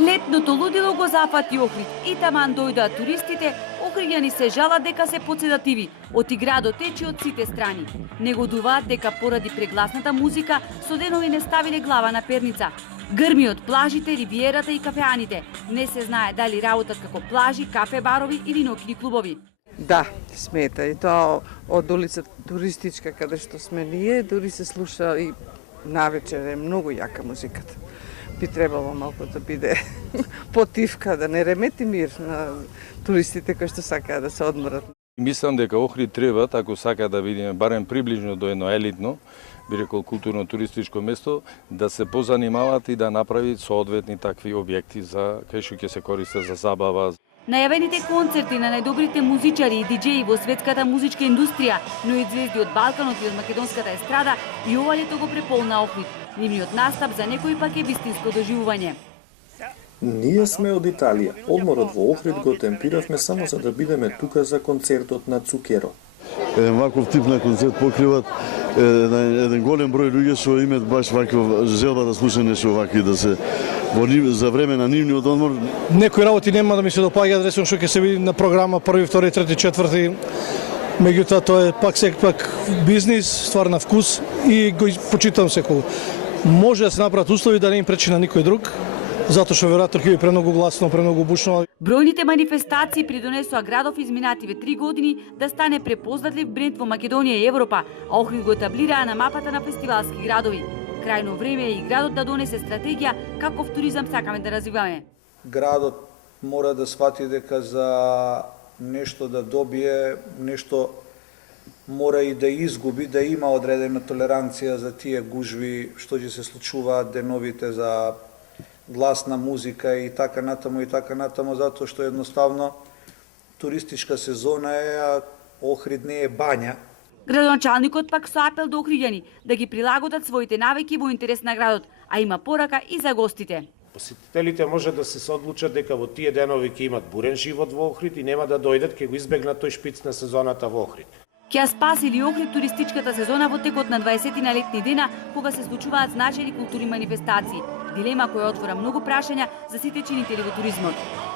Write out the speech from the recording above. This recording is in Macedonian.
Летното лудило го зафати Охрид и таман дојдоа туристите, охриѓани се жалат дека се подседативи. Оти градот тече од сите страни. Негодуваат дека поради прегласната музика студенови не ставиле глава на перница. Грми од плажите, ривиерата и кафеаните. Не се знае дали работат како плажи, кафе барови или ноќни клубови. Да, смета и тоа од улица туристичка каде што сме ние, дури се слуша и навечер е многу јака музиката. Би требало малку да биде потивка, да не ремети мир на туристите кои што сакаат да се одморат. Мислам дека Охрид треба, ако сака да видиме барем приближно до едно елитно, би рекол културно-туристичко место, да се позанимават и да направи соодветни такви објекти за кај што ќе се користат за забава. Најавените концерти на најдобрите музичари и диџеи во светската музичка индустрија, но и звезди од Балканот и од македонската естрада и ова лето го преполна Охрид. Нивниот настап за некои пак е вистинско доживување. Ние сме од Италија. Одморот во Охрид го темпиравме само за да бидеме тука за концертот на Цукеро. Еден ваков тип на концерт покриват еден голем број луѓе што имаат баш ваква желба да слушаат нешто вакви, да се за време на нивниот одмор. Некои работи нема да ми се допаѓаат, речем што ќе се види на програма први, втори, трети, четврти. Меѓутоа тоа е пак бизнис, ствар на вкус и го почитам секој. Може да се направат услови да не им пречи на никој друг, затоа што веројатно ќе биде премногу гласно, премногу бушно. Бројните манифестации придонесоа градов изминативе 3 години да стане препознатлив бренд во Македонија и Европа, а Охрид го етаблираа на мапата на фестивалски градови. Крајно време е и градот да донесе стратегија каков туризам сакаме да развиваме. Градот мора да свати дека за нешто да добие, нешто мора и да изгуби, да има одредена толеранција за тие гужви што ќе се случуваат деновите за гласна музика и така натаму, затоа што едноставно туристичка сезона е, а Охрид не е бања. Градоначалникот пак со апел до охриѓани да ги прилагодат своите навики во интерес на градот, а има порака и за гостите. Посетителите може да се одлучат дека во тие денови ќе имат бурен живот во Охрид и нема да дојдат, ќе го избегнат тој шпиц на сезоната во Охрид. Ќе спаси ли Охрид туристичката сезона во текот на 20 на летни дена, кога се случуваат значајни културни манифестации? Дилема која отвора многу прашања за сите чинители во туризмот.